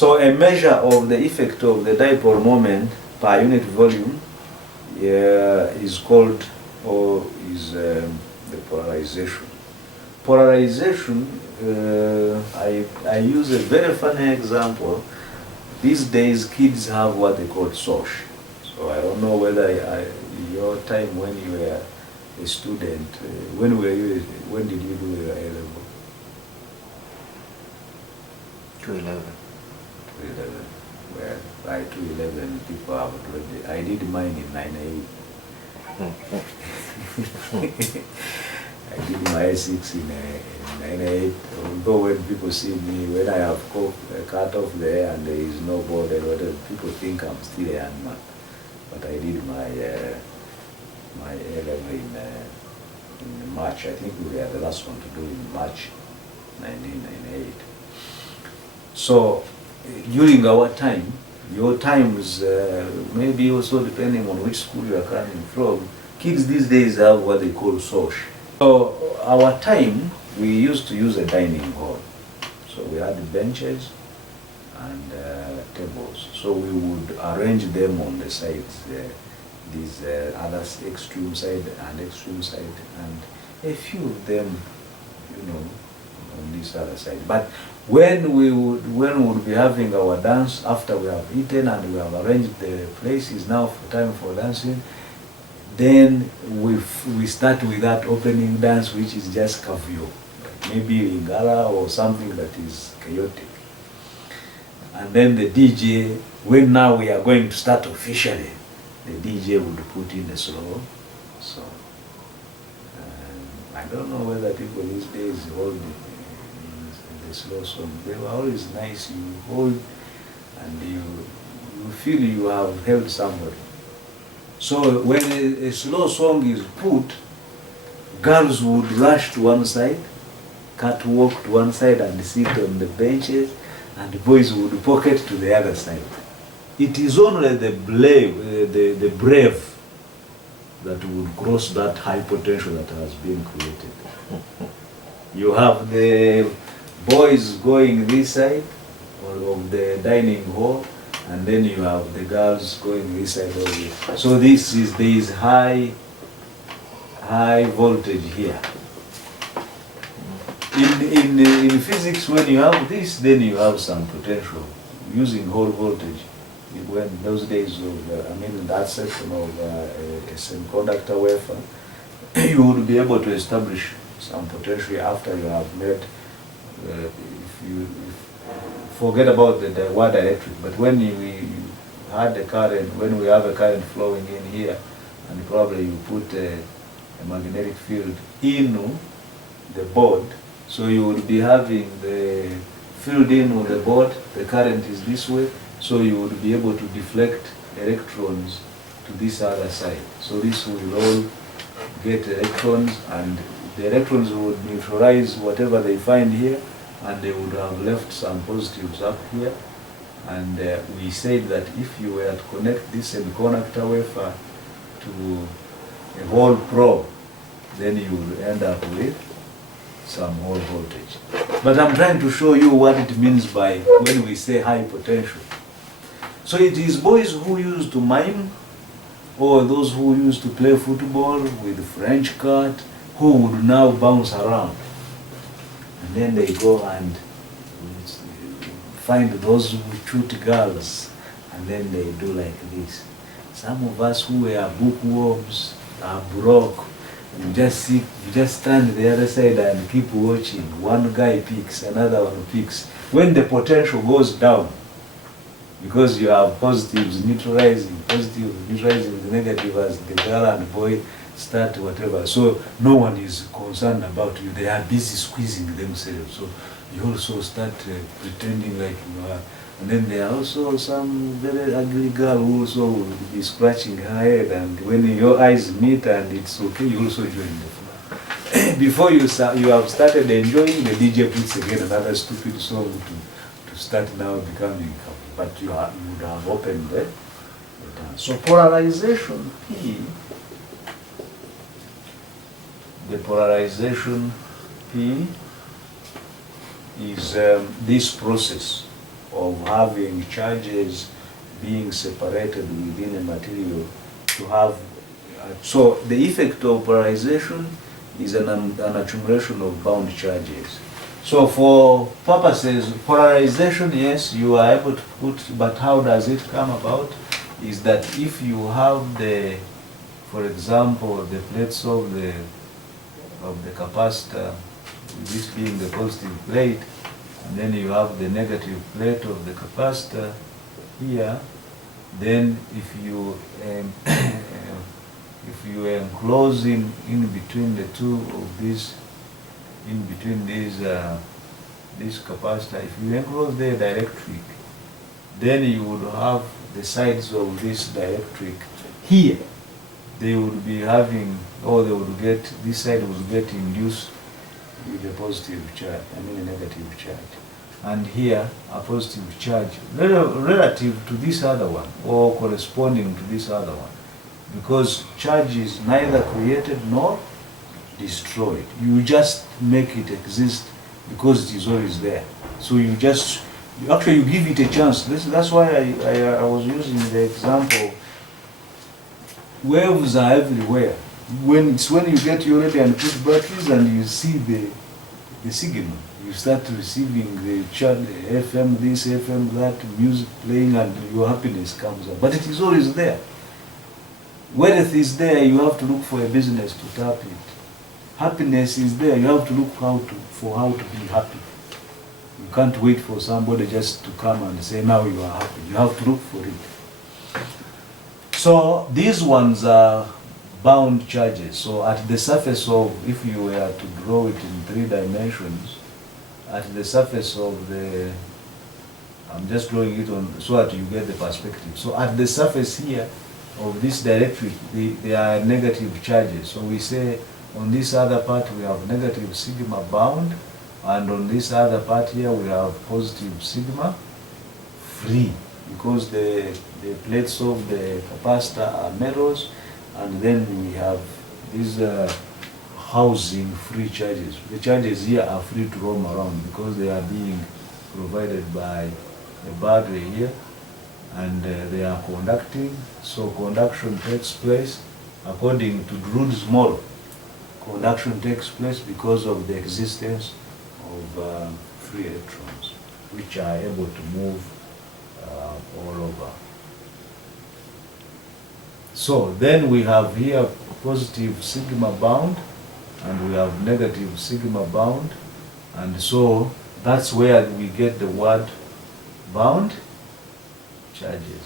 So a measure of the effect of the dipole moment per unit volume is called, or is the polarization. Polarization, I use a very funny example. These days kids have what they call SOSH. So I don't know whether your time when you were a student, when did you do your A level? 211. 211. Well, by 211 people have already. I did mine in 98. I did my A6 in 98. Although when people see me, when I have cut off there and there is no border, whatever, people think I'm still a young man. But I did my my A level in March. I think we were the last one to do in March 1998. So during our time, your times, maybe also depending on which school you are coming from, kids these days have what they call SOSH. So our time, we used to use a dining hall. So we had benches and tables. So we would arrange them on the sides, these other extreme side and extreme side, and a few of them, you know, on this other side. But when we would be having our dance after we have eaten and we have arranged the place is now for time for dancing, then we start with that opening dance, which is just kavyo, maybe lingala or something that is chaotic. And then the DJ, when now we are going to start officially, the DJ would put in a slow song. I don't know whether people these days hold the slow song. They were always nice. You hold and you feel you have held somebody. So when a slow song is put, girls would rush to one side, catwalk to one side and sit on the benches, and the boys would pocket to the other side. It is only the brave that would cross that high potential that has been created. You have the boys going this side of the dining hall, and then you have the girls going this side of it. So there is high voltage here. In physics, when you have this, then you have some potential using whole voltage. When those days of, that section of a semiconductor wafer, you would be able to establish some potential after you have made, forget about the wire electric, but when we had the current, when we have a current flowing in here, and probably you put a magnetic field in the board, so you would be having the field in on the board, the current is this way, so you would be able to deflect electrons to this other side. So this will all get electrons, and the electrons would neutralize whatever they find here, and they would have left some positives up here. And we said that if you were to connect this semiconductor wafer to a whole probe, then you will end up with some whole voltage. But I'm trying to show you what it means by when we say high potential. So it is boys who used to mime, or those who used to play football with French cut, who would now bounce around. And then they go and find those cute girls, and then they do like this. Some of us who were bookworms are broke. You just stand the other side and keep watching. One guy picks, another one picks. When the potential goes down, because you have positives neutralizing the negative as the girl and boy start whatever. So no one is concerned about you. They are busy squeezing themselves. So you also start pretending like you are. And then there are also some very ugly girl who also will be scratching her head, and when your eyes meet and it's okay, you also join the fun. Before you have started enjoying, the DJ puts again another stupid song to start now becoming happy. But you would have opened the dance. So polarization P, the polarization P is this process of having charges being separated within a material to have. So the effect of polarization is an accumulation of bound charges. So for purposes, polarization, yes, you are able to put, but how does it come about? Is that if you have the, for example, the plates of the capacitor, this being the positive plate, and then you have the negative plate of the capacitor here, then if you if you enclose in between the two of these, in between these this capacitor, if you enclose the dielectric, then you would have the sides of this dielectric here. They would be having, or they would get, this side would get induced with a positive charge, I mean a negative charge. And here, a positive charge relative to this other one, or corresponding to this other one. Because charge is neither created nor destroyed. You just make it exist because it is always there. So you just, actually you give it a chance. That's why I was using the example. Waves are everywhere. When you get your ready and put batteries and you see the signal, you start receiving the channel, FM this, FM that, music playing, and your happiness comes up. But it is always there. When it is there, you have to look for a business to tap it. Happiness is there, you have to look for how to be happy. You can't wait for somebody just to come and say, now you are happy. You have to look for it. So these ones are bound charges. So at the surface of, if you were to draw it in 3 dimensions, at the surface of the, I'm just drawing it on so that you get the perspective. So at the surface here of this dielectric, they are negative charges. So we say on this other part we have negative sigma bound, and on this other part here we have positive sigma free, because the plates of the capacitor are metals, and then we have these housing free charges. The charges here are free to roam around because they are being provided by a battery here, and they are conducting. So conduction takes place according to Drude's model. Conduction takes place because of the existence of free electrons, which are able to move all over. So then we have here positive sigma bound, and we have negative sigma bound, and so that's where we get the word bound charges.